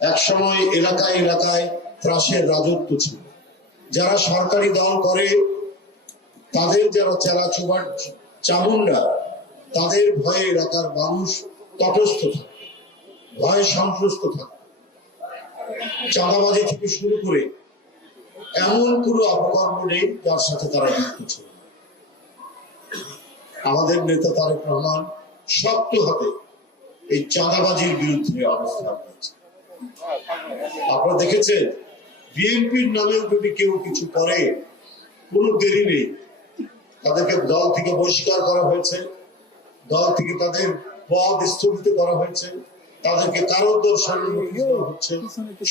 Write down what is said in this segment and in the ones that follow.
একসময় এলাকায় এলাকায় ত্রাসের রাজত্ব ছিল। যারা সরকারি দল করে তাদের যারা চেলাচুবার চামুন্ডা, তাদের ভয়ে এলাকার মানুষ তটস্থ থাকে, ভয়ে সন্ত্রস্ত থাকে। চাঁদাবাজি থেকে শুরু করে এমন কোনো অপকর্ম নেই যার সাথে তারা যুক্ত ছিল। আমাদের নেতা তারেক রহমান শক্ত হাতে এই চাঁদাবাজির বিরুদ্ধে অবস্থান নিয়েছে। আপনারা দেখেছেন, বিএনপির নামেও যদি কেউ কিছু করে কোনো দেরি নেই, তাদেরকে দল থেকে বহিষ্কার করা হয়েছে, দল থেকে তাদের পদ স্থগিত করা হয়েছে, তাদেরকে কারাদণ্ড দেওয়া হচ্ছে,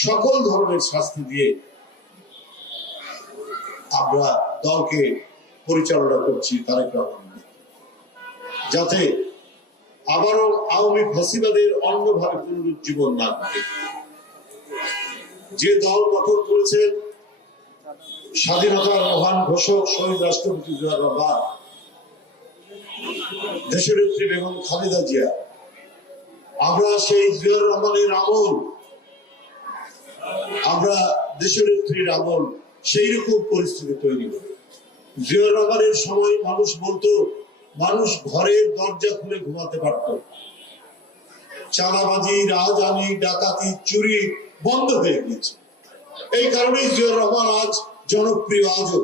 সকল ধরনের শাস্তি দিয়ে আমরা দলকে পরিচালনা করছি তারেক রহমান, যাতে আবারও আওয়ামী ফ্যাসিবাদের অন্যভাবে পুনরুজ্জীবন না ঘটে। যে দল গঠন করেছেন স্বাধীনতার মহান ঘোষক শহীদ রাষ্ট্রপতি জিয়াউর রহমান, দেশনেত্রী বেগম খালেদা জিয়া, আমরা সেই জিয়াউর রহমানের আমল, আমরা দেশনেত্রীর আমল সেই রকম পরিস্থিতি তৈরি হবে। জিয়াউর রহমানের সময় মানুষ বলতো, মানুষ ঘরের দরজা খুলে ঘুমাতে পারত, চাঁদাবাজি, রাজধানী, ডাকাতি, চুরি বন্ধ হয়ে গিয়েছে। এই কারণেই জিয়াউর রহমান আজ জনপ্রিয়। আজও